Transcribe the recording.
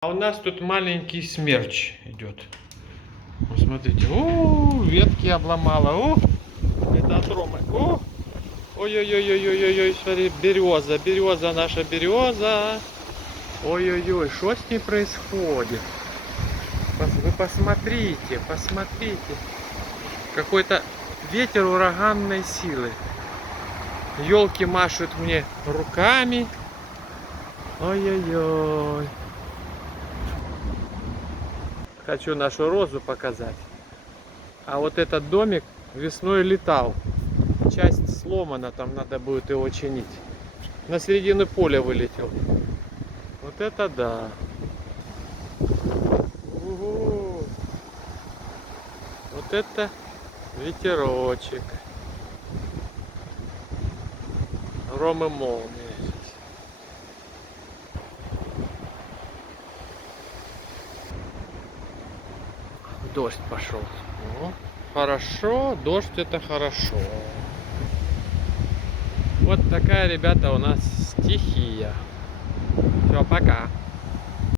А у нас тут маленький смерч идет. Посмотрите. О, ветки обломала. О, это от Ромы. О, ой-ой-ой-ой-ой-ой, смотри, береза, береза, наша береза. Ой-ой-ой, что с ней происходит? Вы посмотрите, посмотрите. Какой-то ветер ураганной силы. Елки машут мне руками. Ой-ой-ой. Хочу нашу розу показать. А вот этот домик весной летал. Часть сломана, там надо будет его чинить. На середину поля вылетел. Вот это да. Угу. Вот это ветерочек. Ромы молния. Дождь пошел. О, хорошо, дождь это хорошо. Вот такая, ребята, у нас стихия. Все, пока.